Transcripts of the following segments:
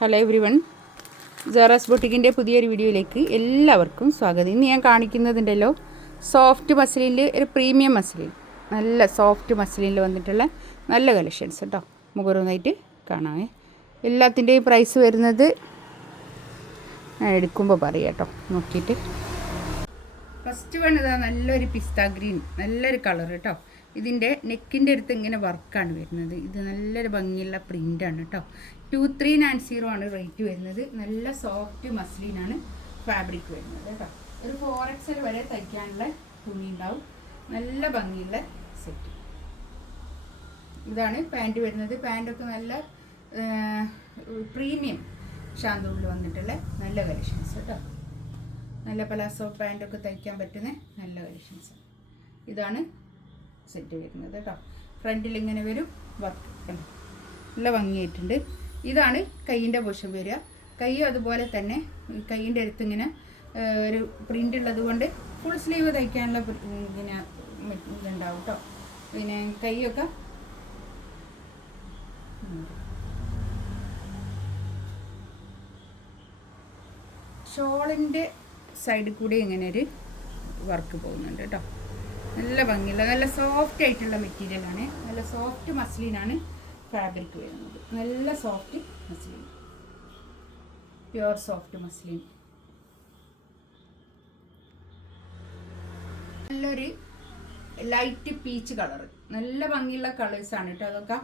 Hello every one, Sara's ബൊട്ടിക്കിൻ്റെ പുതിയൊരു വീഡിയോയിലേക്ക് എല്ലാവർക്കും സ്വാഗതം. ഇന്ന് ഞാൻ കാണിക്കുന്നതുണ്ടല്ലോ സോഫ്റ്റ് മസ്ലിനിൽ ഒരു പ്രീമിയം മസ്ലിൻ, നല്ല സോഫ്റ്റ് മസ്ലിനിൽ വന്നിട്ടുള്ള നല്ല കളക്ഷൻസ് കേട്ടോ. മുഖറൊന്നായിട്ട് കാണാമേ. എല്ലാത്തിൻ്റെയും പ്രൈസ് വരുന്നത് ഞാൻ എടുക്കുമ്പോൾ പറയാം കേട്ടോ, നോക്കിയിട്ട്. ഫസ്റ്റ് വൺ ഇതാ നല്ലൊരു പിസ്ത ഗ്രീൻ, നല്ലൊരു കളർ കേട്ടോ. ഇതിൻ്റെ നെക്കിൻ്റെ അടുത്ത് ഇങ്ങനെ വർക്കാണ് വരുന്നത്. ഇത് നല്ലൊരു ഭംഗിയുള്ള പ്രിൻ്റാണ് കേട്ടോ. 2390 ആണ് റേറ്റ് വരുന്നത്. നല്ല സോഫ്റ്റ് മസ്ലിനാണ് ഫാബ്രിക് വരുന്നത് കേട്ടോ. ഒരു 4XL വരെ തയ്ക്കാനുള്ള തുണി ഉണ്ടാവും. നല്ല ഭംഗിയുള്ള സെറ്റ്. ഇതാണ് പാൻറ്റ് വരുന്നത്. പാൻറ്റൊക്കെ നല്ല പ്രീമിയം ഷാന്തൂളിൽ വന്നിട്ടുള്ള നല്ല കളക്ഷൻസ് കേട്ടോ. നല്ല പലാസോ പാൻറ്റൊക്കെ തയ്ക്കാൻ പറ്റുന്ന നല്ല കളക്ഷൻസ്. ഇതാണ് സെറ്റ് വരുന്നത് കേട്ടോ. ഫ്രണ്ടിൽ ഇങ്ങനെ വരും വർക്ക്, നല്ല ഭംഗിയായിട്ടുണ്ട്. ഇതാണ് കൈയിൻ്റെ പൊഷൻ വരിക. കൈ അതുപോലെ തന്നെ കൈയിൻ്റെ അടുത്ത് ഇങ്ങനെ ഒരു പ്രിൻ്റ് ഉള്ളത് കൊണ്ട് ഫുൾ സ്ലീവ് തയ്ക്കാനുള്ള ഇങ്ങനെ ഇതുണ്ടാവും കേട്ടോ. പിന്നെ കൈയൊക്കെ ഷോളിൻ്റെ സൈഡിൽ കൂടി ഇങ്ങനെ ഒരു വർക്ക് പോകുന്നുണ്ട് കേട്ടോ. നല്ല ഭംഗിയുള്ള നല്ല സോഫ്റ്റ് ആയിട്ടുള്ള മെറ്റീരിയലാണ്. നല്ല സോഫ്റ്റ് മസ്ലിനാണ് ഫാബ്രിക് വരുന്നത്. നല്ല soft muslin, pure soft muslin. നല്ലൊരു ലൈറ്റ് പീച്ച് കളർ, നല്ല ഭംഗിയുള്ള കളേഴ്സാണ് കേട്ടോ. അതൊക്കെ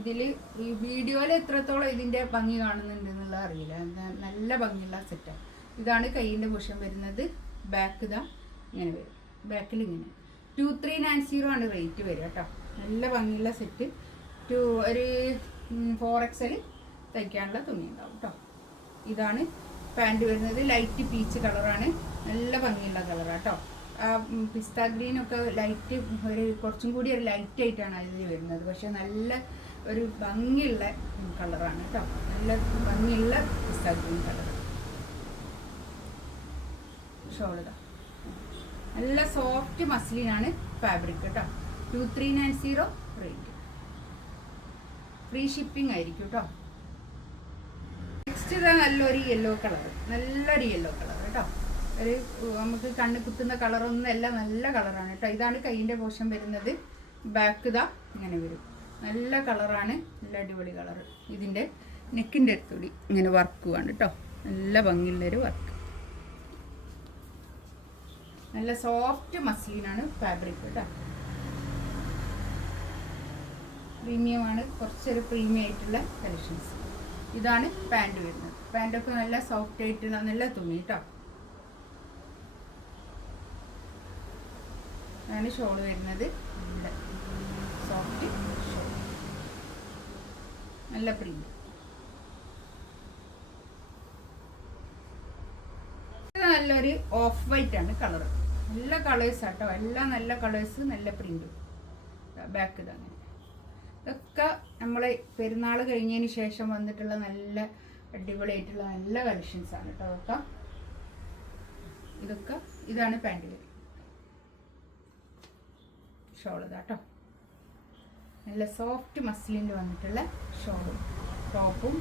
ഇതിൽ ഈ വീഡിയോയിൽ എത്രത്തോളം ഇതിൻ്റെ ഭംഗി കാണുന്നുണ്ടെന്നുള്ള അറിയില്ല. നല്ല ഭംഗിയുള്ള സെറ്റാണ്. ഇതാണ് കൈയിൻ്റെ പൊഷൻ വരുന്നത്. ബാക്ക് ഇതാ ഇങ്ങനെ വരും. ബാക്കിൽ ഇങ്ങനെ 2390 ആണ് റേറ്റ് വരിക കേട്ടോ. നല്ല ഭംഗിയുള്ള സെറ്റ്. ഒരു 4XL തയ്ക്കാനുള്ള തുണി ഉണ്ടാവും കേട്ടോ. ഇതാണ് പാൻറ്റ് വരുന്നത്. ലൈറ്റ് പീച്ച് കളറാണ്. നല്ല ഭംഗിയുള്ള കളറാണ് കേട്ടോ. ആ പിസ്ത ഗ്രീനൊക്കെ ലൈറ്റ് ഒരു കുറച്ചും കൂടി ഒരു ലൈറ്റ് ആയിട്ടാണ് അതിൽ വരുന്നത്. പക്ഷെ നല്ല ഒരു ഭംഗിയുള്ള കളറാണ് കേട്ടോ. നല്ല ഭംഗിയുള്ള പിസ്ത ഗ്രീൻ കളർ. ഷോളിതാ നല്ല സോഫ്റ്റ് മസ്ലിനാണ് ഫാബ്രിക് കേട്ടോ. 2390 റേറ്റ്. ഫ്രീ ഷിപ്പിംഗ് ആയിരിക്കും കേട്ടോ. നെക്സ്റ്റ് ഇതാ നല്ലൊരു യെല്ലോ കളർ, നല്ലൊരു യെല്ലോ കളർ കേട്ടോ. ഒരു നമുക്ക് കണ്ണ് കുത്തുന്ന കളറൊന്നുമല്ല, നല്ല കളറാണ് കേട്ടോ. ഇതാണ് കൈയിൻ്റെ പോർഷൻ വരുന്നത്. ബാക്ക് ഇതാ ഇങ്ങനെ വരും. നല്ല കളറാണ്, നല്ല അടിപൊളി കളർ. ഇതിൻ്റെ നെക്കിൻ്റെ അടുത്തുകൂടി ഇങ്ങനെ വർക്കുമാണ് കേട്ടോ. നല്ല ഭംഗിയുള്ളൊരു വർക്ക്. നല്ല സോഫ്റ്റ് മസ്ലിനാണ് ഫാബ്രിക് കേട്ടോ. പ്രീമിയമാണ്, കുറച്ചൊരു പ്രീമിയം ആയിട്ടുള്ള കളക്ഷൻസ്. ഇതാണ് പാൻറ് വരുന്നത്. പാൻറ്റൊക്കെ നല്ല സോഫ്റ്റ് ആയിട്ടുള്ള നല്ല തുണി കേട്ടോ. അതാണ് ഷോൾ വരുന്നത്. നല്ല സോഫ്റ്റ് ഷോൾ, നല്ല പ്രിന്റ്. നല്ലൊരു ഓഫ് വൈറ്റ് ആണ് കളർ. നല്ല കളേഴ്സ് ആട്ടോ. എല്ലാം നല്ല കളേഴ്സ്, നല്ല പ്രിന്റും. ബാക്ക് ഇതങ്ങനെ. ഇതൊക്കെ നമ്മൾ പെരുന്നാൾ കഴിഞ്ഞതിന് ശേഷം വന്നിട്ടുള്ള നല്ല അടിപൊളിയായിട്ടുള്ള നല്ല കളക്ഷൻസ് ആണ് കേട്ടോ. ഇതൊക്കെ ഇതാണ് പാൻറ് വരും. ഷോൾ ഇതാട്ടോ. നല്ല സോഫ്റ്റ് മസ്ലിനിൽ വന്നിട്ടുള്ള ഷോളും ടോപ്പും.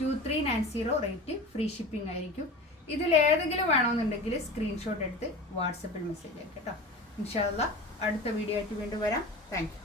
2390 റേറ്റ്. ഫ്രീ ഷിപ്പിംഗ് ആയിരിക്കും. ഇതിൽ ഏതെങ്കിലും വേണമെന്നുണ്ടെങ്കിൽ സ്ക്രീൻഷോട്ട് എടുത്ത് വാട്സപ്പിൽ മെസ്സേജ് അയക്കാം കേട്ടോ. ഇൻഷാ അല്ലാഹ് അടുത്ത വീഡിയോ ആയിട്ട് വീണ്ടും വരാം. Thank you.